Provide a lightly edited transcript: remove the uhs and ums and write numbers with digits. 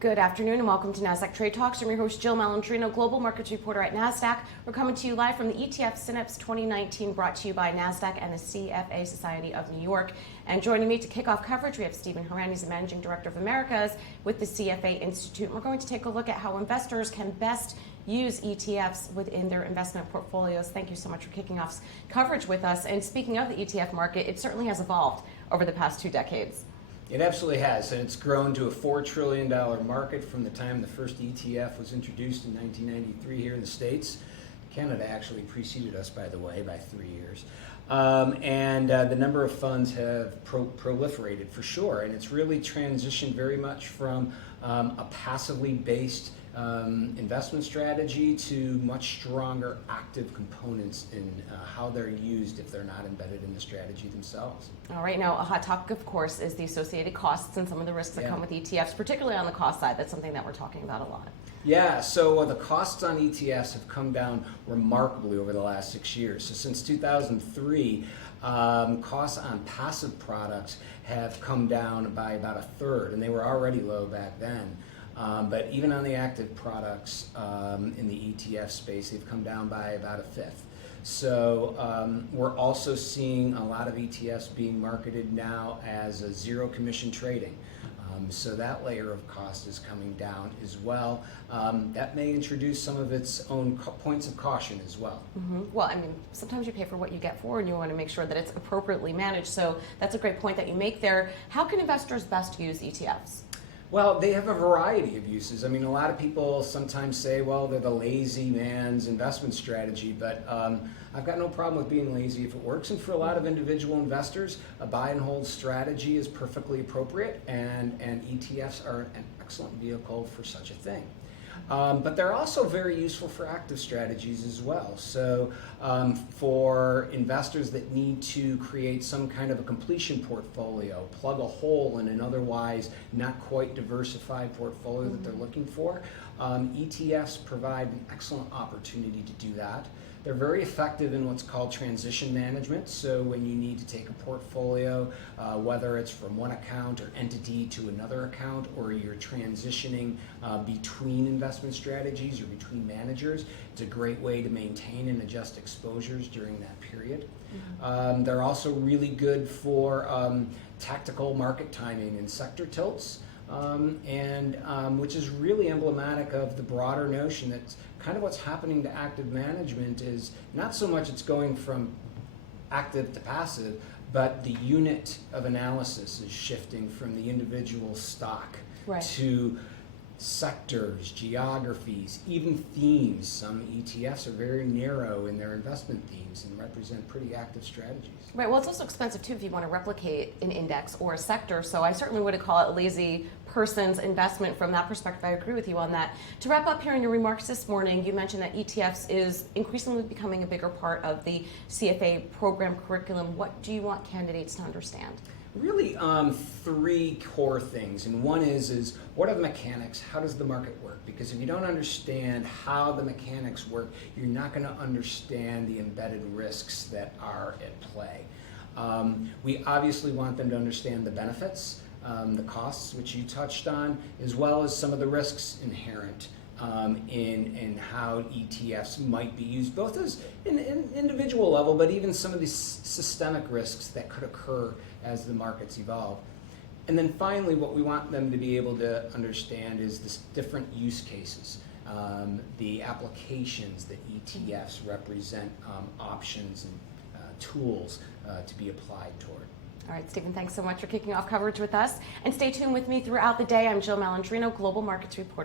Good afternoon and welcome to Nasdaq Trade Talks. I'm your host, Jill Malandrino, Global Markets Reporter at Nasdaq. We're coming to you live from the ETF Synapse 2019, brought to you by Nasdaq and the CFA Society of New York. And joining me to kick off coverage, we have Stephen Horan. He's the Managing Director of Americas with the CFA Institute. And we're going to take a look at how investors can best use ETFs within their investment portfolios. Thank you so much for kicking off coverage with us. And speaking of the ETF market, it certainly has evolved over the past 2 decades. It absolutely has, and it's grown to a $4 trillion market from the time the first ETF was introduced in 1993 here in the States. Canada actually preceded us, by the way, by 3 years. The number of funds have proliferated for sure, and it's really transitioned very much from a passively based investment strategy to much stronger active components in how they're used if they're not embedded in the strategy themselves. All right, now a hot topic, of course, is the associated costs and some of the risks that come with ETFs, particularly on the cost side. That's something that we're talking about a lot. Yeah, so the costs on ETFs have come down remarkably over the last 6 years. So since 2003, costs on passive products have come down by about a third, and they were already low back then. But even on the active products in the ETF space, they've come down by about a fifth. So we're also seeing a lot of ETFs being marketed now as a zero commission trading. So that layer of cost is coming down as well. That may introduce some of its own points of caution as well. Well, I mean, sometimes you pay for what you get for, and you want to make sure that it's appropriately managed. So that's a great point that you make there. How can investors best use ETFs? Well, they have a variety of uses. I mean, a lot of people sometimes say, well, they're the lazy man's investment strategy, but I've got no problem with being lazy if it works. And for a lot of individual investors, a buy and hold strategy is perfectly appropriate, and ETFs are an excellent vehicle for such a thing. But they're also very useful for active strategies as well. So for investors that need to create some kind of a completion portfolio, plug a hole in an otherwise not quite diversified portfolio that they're looking for, ETFs provide an excellent opportunity to do that. They're very effective in what's called transition management. So when you need to take a portfolio, whether it's from one account or entity to another account, or you're transitioning between investment strategies or between managers, it's a great way to maintain and adjust exposures during that period. They're also really good for tactical market timing and sector tilts. Which is really emblematic of the broader notion that kind of what's happening to active management is not so much it's going from active to passive, but the unit of analysis is shifting from the individual stock to sectors, geographies, even themes. Some ETFs are very narrow in their investment themes and represent pretty active strategies. Right, well, it's also expensive too if you want to replicate an index or a sector, so I certainly wouldn't call it a lazy person's investment from that perspective. I agree with you on that. To wrap up here in your remarks this morning, you mentioned that ETFs is increasingly becoming a bigger part of the CFA program curriculum. What do you want candidates to understand? Really 3 core things, and one is what are the mechanics? How does the market work? Because if you don't understand how the mechanics work, you're not going to understand the embedded risks that are at play. We obviously want them to understand the benefits, the costs, which you touched on, as well as some of the risks inherent in how ETFs might be used, both as an individual level, but even some of these systemic risks that could occur as the markets evolve. And then finally, what we want them to be able to understand is the different use cases, the applications that ETFs represent, options and tools to be applied toward. All right, Stephen, thanks so much for kicking off coverage with us. And stay tuned with me throughout the day. I'm Jill Malandrino, Global Markets Reporter.